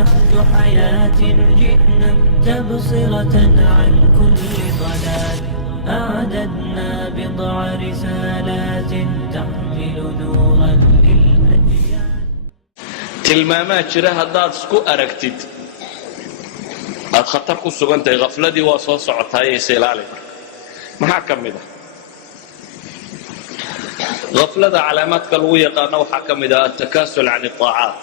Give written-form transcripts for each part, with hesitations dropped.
نهج حياة جئنا تبصرة عن كل ضلال أعددنا بضع رسالات تحمل نورا للأجيال. tilmaamaa jira haddaad isku aragtid aad khatar ku sugantahay khafladii waa soo socotaay is ilaali maxaa ka mid ah khaflada calaamaadka lagu yaqaano waxaa ka mid ah attakaasul can itaacaat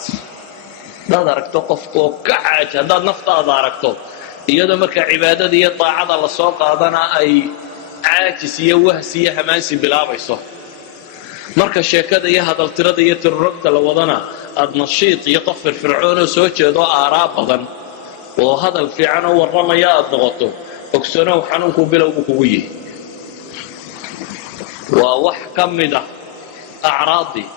haddaad aragto qofkoo ka caaj haddaad naftaada aragto iyadoo markaa cibaadada iyo daacada la soo qaadana ay caajis iyo wahsi iyo hamaansi bilaabayso marka sheekada iyo hadaltirada iyo tirorogta la wadana aad nashiid iyo qof firfircoonoo soo jeedo aaraa badan oo hadal fiican oo warramaya aad noqoto ogsanow xanuunkuu bilowgu kugu yihi waa wax ka mid ah acraadii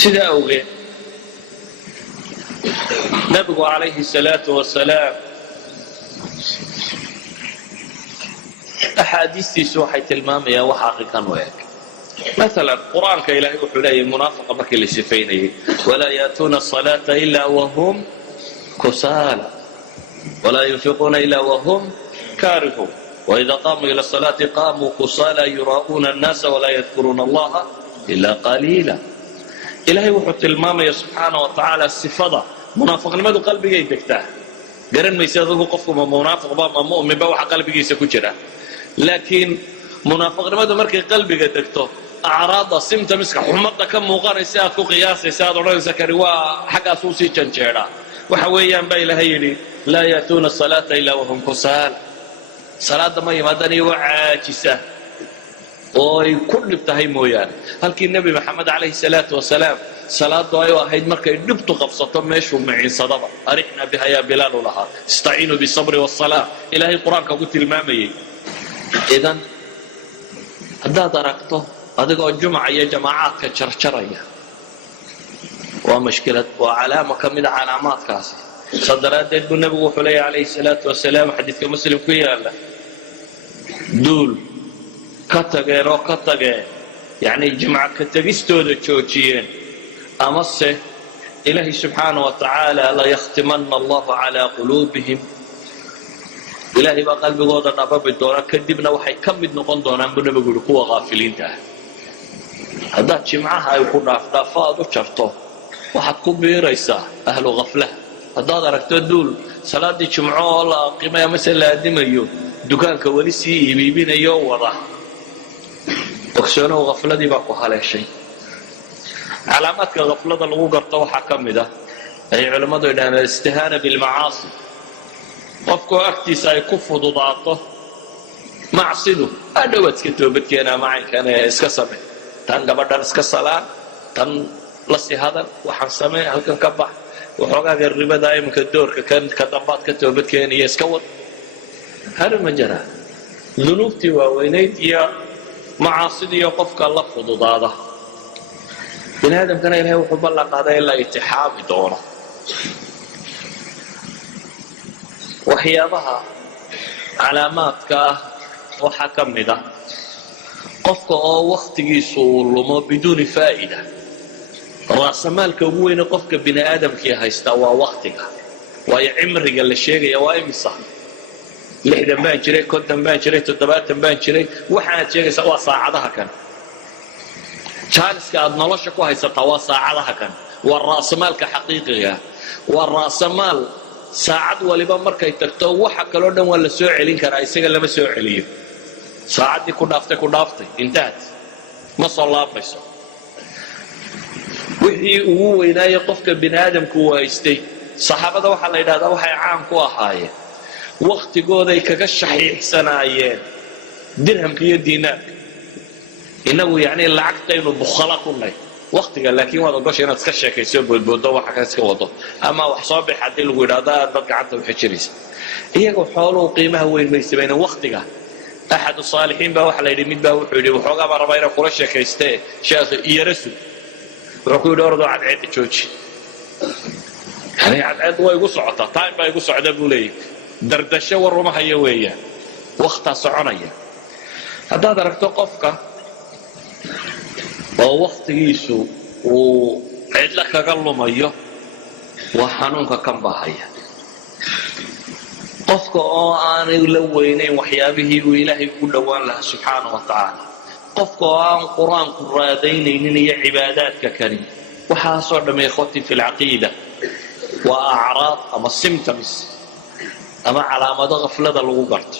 sidaa awgeed nabigu calayhi salaatu wasalaam axaadiistiisu waxay tilmaamayaan wax arrinkan u eg maalan qur-aanka ilaahay wuxuu leeyahay munaafiqa markii la sifaynayay walaa yaatuuna asalaata ilaa wahum kusaala walaa yunfiquuna ilaa wahum kaarihuun waida qaamuu ila asalaati qaamuu kusaala yuraa'uuna annaasa walaa yadkuruuna allaha ilaa qaliila ilaahay wuxuu tilmaamaya subxaana wa tacaala sifada munaafiqnimadu qalbigay degtaa garan maysa adigu qofku ma munaafiqba ma mu'minba waxa qalbigiisa ku jira laakiin munaafiqnimadu markay qalbiga degto acraada symptomska xumada ka muuqanaysa aad ku qiyaasaysa aad odhanaysa kari waa xaggaas uu sii janjeedhaa waxa weeyaan baa ilaahay yidhi laa yaatuuna asalaata ilaa wahum kusaal salaada ma yimaadaan iyagoo caajisa oo ay ku dhib tahay mooyaane halkii nebi maxamed calayhi salaatu wasalaam salaadu ay u ahayd markay dhibtu qabsato meeshuu miciinsadaba arixna biha yaa bilaalu lahaa istaciinuu bisabri wasalaa ilaahay qur-aanka ku tilmaamayay idan haddaad aragto adigoo jumca iyo jamaacaadka jarjaraya waa mashkilad waa calaamo ka mida calaamaadkaasi saa daraaddeed buu nebigu wuxuu leeyahy calayhi salaatu wasalaam xadiidka muslim ku yaala duul ka tageen oo ka tageen yacni jimca ka tegistooda joojiyeen amase ilaahay subxaana wa tacaala layakhtimanna allahu calaa quluubihim ilaahay baa qalbigooda dhababi doona kadibna waxay ka mid noqon doonaan buu nebigu yihi kuwa haafiliinta ah haddaad jimcaha ay ku dhaafdhaafo aad u jarto waxaad ku biiraysaa ahlu khaflaha haddaad aragto duul salaaddii jimco oo la aqimay amase la adimayo dukaanka weli sii iibiibinayo wada ogsoonow khafladii baa ku haleeshay calaamaadka khaflada lagu garto waxaa ka mid ah ay culimmadu yidhahdeen alistihaana bilmacaasi qofkoo agtiisa ay ku fududaato macsidu adhowaad iska toobadkeenaa macaynkan ee iska samey tan gabadhan iska salaan tan la sii hadal waxaan samey halkan ka bax waxoogaaga ribada iminka doorka kan ka dambaad ka toobadkeenaya iska wad hari ma jiraa dunuubtii waaweynayd iyo macaasidiiyo qofka la fududaada bini aadamkana ilaahay wuxuu ballan qaaday in la itixaami doono waxyaabaha calaamaadka ah waxaa ka mid ah qofka oo wakhtigiisu uu lumo biduuni faa'ida raasamaalka ugu weyne qofka bini aadamkii haystaa waa wakhtiga waayo cimriga la sheegaya waa imisa 60 baan jiray 50 baan jiray 70 baan jiray waxaad sheegaysaa waa saacadaha kan jaaniska aad nolosha ku haysataa waa saacadaha kan waa raasamaalka xaqiiqiga waa raasamaal saacad waliba markay tagto waxa kaloo dhan waa la soo celin karaa isaga lama soo celiyo saacaddii ku dhaaftay intaad ma soo laabayso wixii ugu weynaayay qofka bini aadamku uu haystay saxaabada waxaa la yidhahdaa waxay caan ku ahaayeen wakhtigooday kaga shaxiixsanaayeen dirhamka iyo diinaarka inagu yacni lacagtaynu bukhala ku nahy waktiga laakiin waad ogosha inaad iska sheekayso boodboodo waxa ka iska wado ama wax soo bix haddii lagu yidhaahdo aad dad gacanta u xijiraysa iyagoo xooluhu qiimaha weyn may samayna waktiga axadu saalixiin baa waxa la yidhi mid baa wuxuu yidhi waxoogaa baan rabaa inaan kula sheekaystee sheekha iyo rasul wuxuu ku yidhi ordoo cadceedda jooji yani cadceeddu waa igu socotaa time baa igu socda buu leeyahy dardasho war uma hayo weeyaan waktaa soconaya haddaad aragto qofka oo waktigiisu uu cidlo kaga lumayo waa xanuunka kan bahaya qofka oo aanay la weynayn waxyaabihii uu ilaahay ugu dhowaan lahaa subxaana wa tacaala qofka oo aan qur-aanku raadaynaynin iyo cibaadaadka kani waxaasoo dhamme ikhwatii fi lcaqiida waa acraad ama symptoms ama calaamado kaflada lagu garto